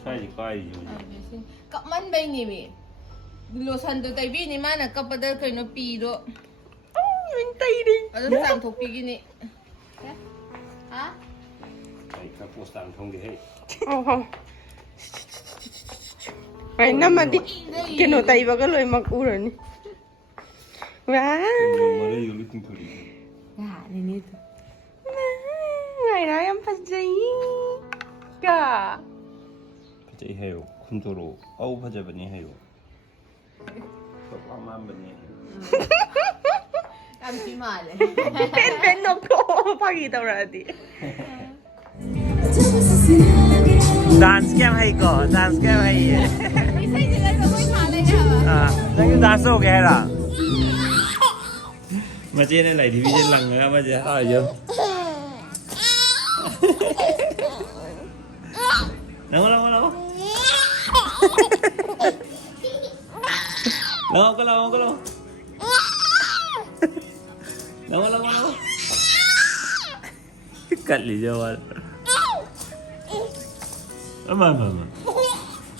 ใช่ก้อยอยู่กับมันไปนี่มิโลชันตัวไตบี้นี่มาน่ะกับประเดี๋ยวเคยนปีด้วยมันไตดิเราจะสั่งถูกปีกินนี่ฮะไอ้ข้าวโพดสั่งทงดีให้ไปน้ำมันดิกินหนูไตบ้าก็เลยมากูเลยนี่ว้ามาเลยอยู่ลึกถึงถุยนี่นี่ไงนะยังพัดใจกะพัดใจให้อยู่คุณตัวรู้เอาพัดใจแบบนี้ให้อยู่ตกมาแบบนี้ทำชิมาเลยเป็นนกโตพากีตาราดีdance क्या है को dance क्या है ये इसे जगह तो कोई खा लेगा हाँ नहीं dance हो गया ना मजे ने लाई थी विजय लंग का मजे आ जाओ लाओ लाओ लाओ लाओ को लाओ को लाओ लाओ लाओ लाओ कर लीजिए वाल अम्मा अम्मा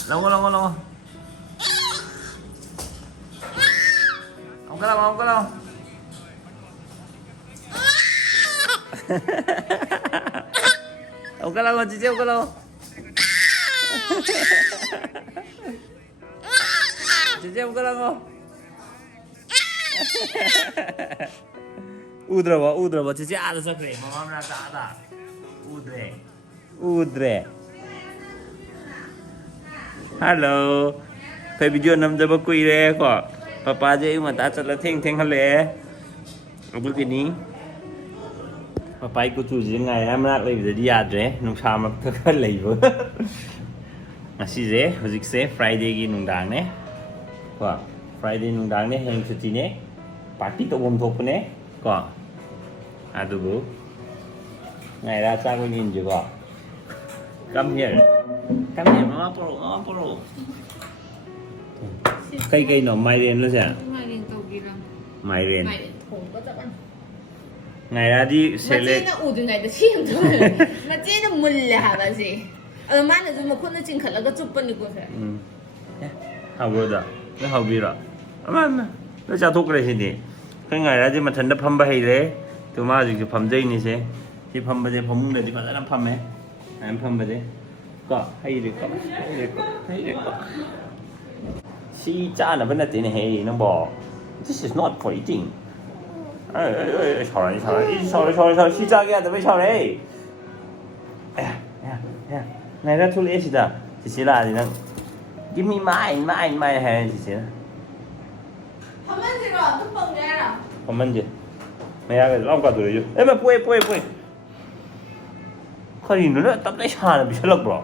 लाओ लाओ लाओ ông cái đâu ông cái đâu chị ông cái đâu chị ông cái đâu udra chị ada sakre mama merasa ada udre hello phải video nằm đây bao quỳ đấy quoi papa dễ mà ta chặt là theng hả lẽ ông biết cái ní papa cô chú gì ngày em lại lấy về đi ăn đấy nông sản mà thật lấy vừa ngasi dễ hồi dịch sẽ Friday cái nông đàng đấy quoi Friday nông đàng đấy hàng chợ chín đấy party tụ họp thộp đấy quoi à đủ bố ngày ra sang bên nhìn chưa quoi come here mama pro cây nó mai lên nữa chứ mai lên cầu kỳ lắm mai lên thùng có chắc ăn ngày ra đi xe lên mà nó ủ từ ngày tới chiên thôi mà chế nó mùi là hả bà gì mai là dùng một khuôn nó chỉnh khẩn là có chụp bên được rồi hào rồi đó nó hào bị rồi mà nó chả thuốc cái gì nhỉ cái ngày ra đi mà thành nó phăm bay đấy tụi mà gì phăm dây này chứ thì phăm bây giờ phăm để thì phải làm phăm ấy em phăm bây giờ có hay được có si cha là vấn đề tiền hay nó bỏ this is not for eating sorry si cha kia tụi bay sorry này ra thu lễ gì đó chỉ là gì đó give me mine hay gì đó không ăn gì rồi không bông ra rồi không ăn gì mày ăn cái lông cả rồi chứ em mà quay cái gì nữa tao thấy sao là bị sơ lược rồi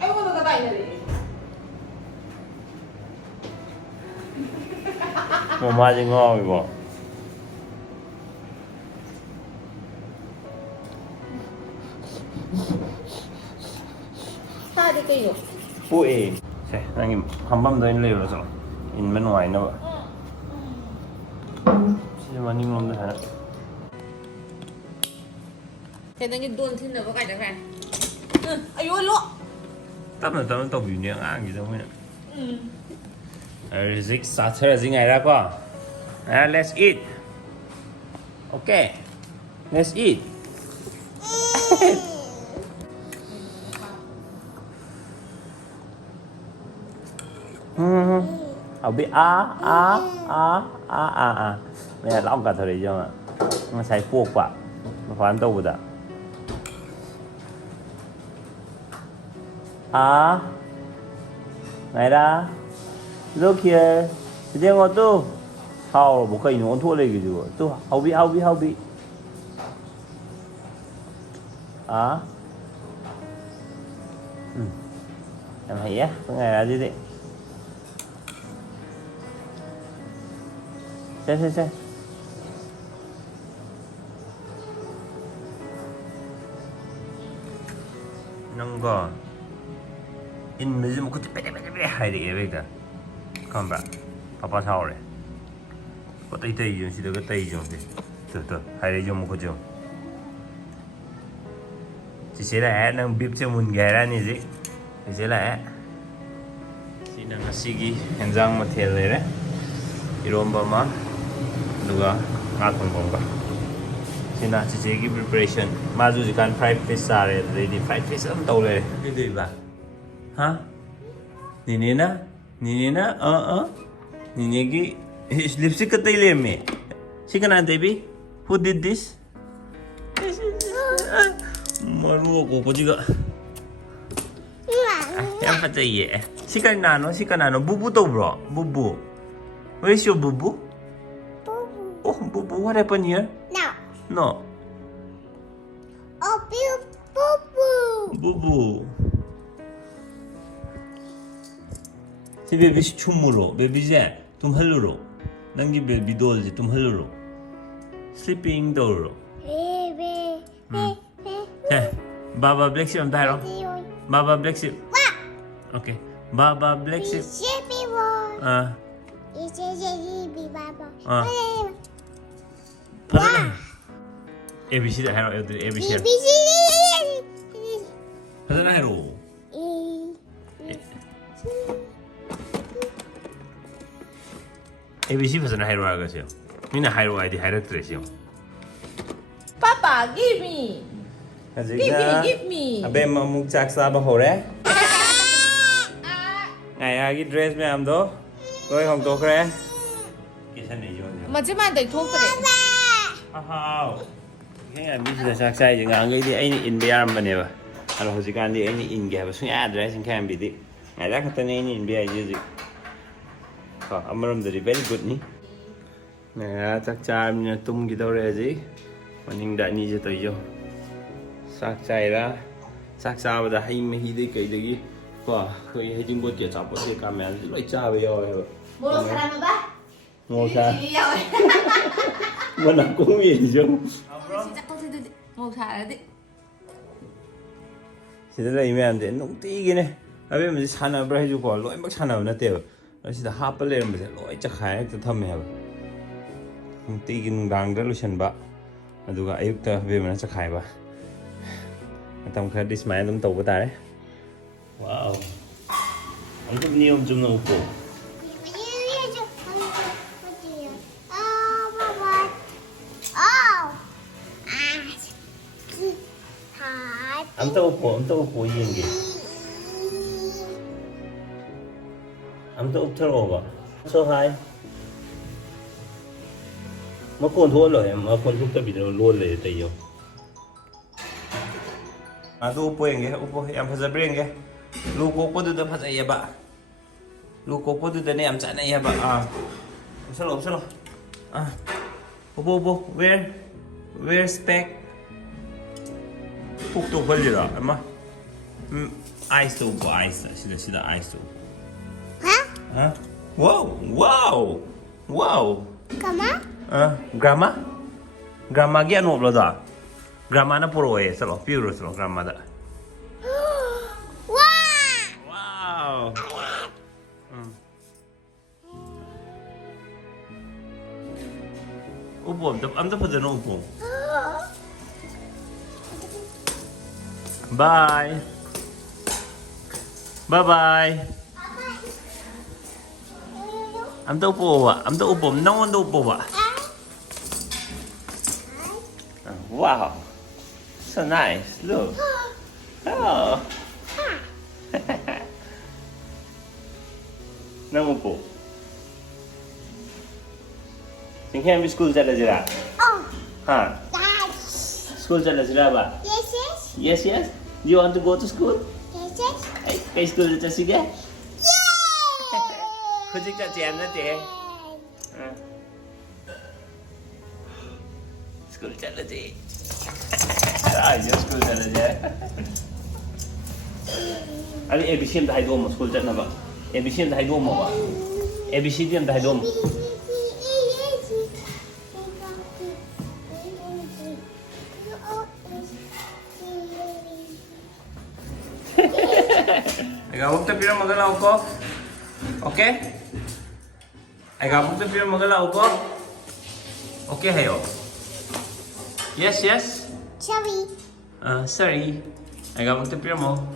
em có cái tay này mà gì ngon vậy bỏ sao đi cây rồi ui đang hầm băm tới lều rồi in bên ngoài nữa nhưng mà nhưng mà hả thế nên cái đuôn thiên là có cái này ai ơi lọ tao tao bị nhẹ ăn gì đâu vậy Rizik starter là gì ngày ra qua let's eat okay let's eatเอาไปเนี่ยเราเอากันเท่าไหร่จังอ่ะมันใช้พวกกว่ามันฟันตัวบุตรnày ra look here riêng ngồi tu hao một cây nó thua lên cái gì tu hao bị em thấy á cái này là gì đấy xem nâng gò in mấy một cái bé hay đấy vậy cả không bạn papa sao rồi có tay dùng gì được cái tay dùng gì từ hay để dùng một cái dùng chị sẽ lại nâng bếp cho mình ghé ra như gì chị sẽ lại chị nâng ngasi기 현장 마테리얼에 이런바마 누가 ngakon bomba sina chichegi preparation maju jikan fried fish sare ready fried fish am tole dei ba ha ninina ninegi lipstick katai leme sikana debi who did this maru ko jiga yang fazai sikana no bubu to bro bubu where is your bubu oh bubu what happened here no Oh, boo. bubu si baby si chumulo baby je tum haluro nangi baby doll je tum haluro sleeping doro baba black sheep am taro baba black sheep okay baba black sheep ABC 다 해로 애들 ABC 하잖아 해로 ABC 하잖아 해로 하겠어요 니네 해로 아이디 해로 드레시요 Papa, give me. Give me. Abemma muk chak sa ba ho re ngày ai cái dress में हम दो कोई हम तो करे किसे नहीं जो 마지막 내 톡그래. 하하 그냥 미지다 작사이 지금 안 그래도 애니 인비아람만해봐 하나 호지간디 애니 인게 봐 순야 드레싱 캠 비디 내가 갔더니 애니 인비아 이제 아무렴들이 very good 니 내가 작자면 tum기더래지 만인다 니제 또요 작자이라 작자보다 하이메히데 그이데기 와 거기 해진 곳에 잡고 가면 로이 짜베요 뭐로 사람은 봐? 뭐사 뭐나 꿈이죠 진짜 콘센트 뭐 살아야 돼. 시대라 이메안데 농띠기네 아베면 사나브라 해주고 로이막 사나브 나대요 시다 하빨레면서 로이 짝하이 또 탐해 봐 농띠기 농당다 루션바 아두가 아육다 아베면 짝하이 봐 tầm khá đi smile tầm tàu của ta đấy wow ông cũng nhiều trong nấu cổ ông tàu cổ gì vậy ông tàu thở vào so hai mà con thua rồi mà con không tập bị nó luônเลยtay yêu tu upo yang ge upo yang fazabring ge lu koko tu dah fazai ya ba lu koko tu dah ni am sana ya ba salo upo where spec puk tu beli lah ama ice tu upo ice sida ice tu wow grandma ge anu bla da grandma na puro eh salo puro salo grandma da wow upo am ta pada no upo bye am ta upo no one upo ba wow so nice look oh nang upo Sing kaya school chala jira ha school chala jira ba yes you want to go to school kay school chala sige khujik cha chen na che school chala je yes school chala je ali abc am dai do mo school chala ba abc am dai do mo ba abc am dai do mo Agak waktu pira magalau ko, okay? Agak waktu pira magalau ko, okay hayo. Yes. Sorry. Sorry. Anh gặp tiếp biết không?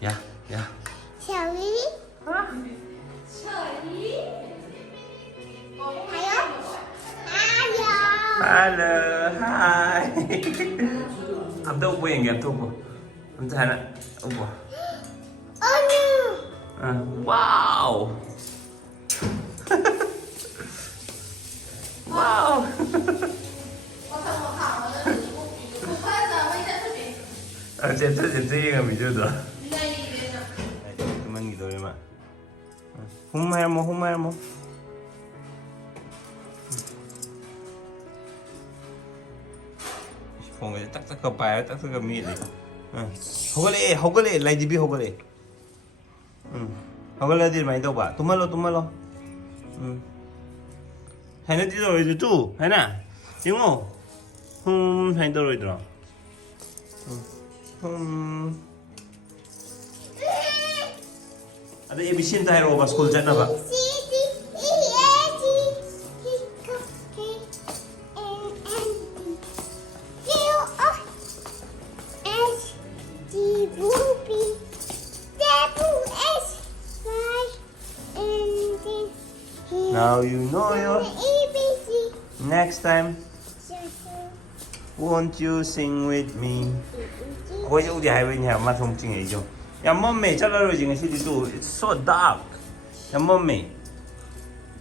Yeah, yeah. Shall we? Hello, hi. Anh đâu quên gặp thôi bộ. Anh thấy nè, ông bộ. Oh no! Wow. Wow. Trên cái mình chưa được. Teman gitu ya mak. Humay mo. Phong cái tắc cái bài tắc cái mì này. Hogale, lại đi bi hogale. Hogale đi mày đâu ba? Tumalo. Hay nó đi rồi chú, hay nè. Đúng không? Hay đâu rồi đó. Ada ABC tayo roba school dyan na ba? Now you know your next time. Won't you sing with me? Ôi dụ gì hai bên nhà mà không chừng ấy chứ? Em mommy chắc là rồi chừng ấy đi tụ. It's so dark. Em mommy.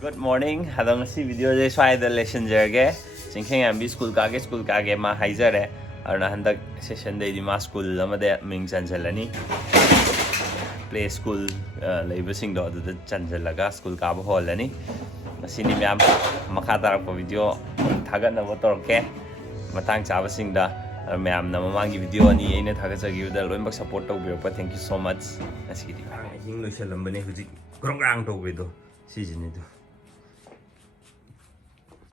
Good morning. Hadong si video je swai the lesson jerge. Chingkheng am bi school ka ge ma haizare. Arna handak session day di ma school amade ming chanchalani. Play school labor sing do the chanchalaga school ka ba holani. Masini myam makha tarak ko video thagat na motor ke. Matang chaba sing da ma'am ना ममांगी video अनि एने थागा चगिबदा लोइमक support तौबिरप thank you so much असिदि हिंग लोइसलम बने हुजि ग्रंग्रांग तौबेदो सिजिनिदो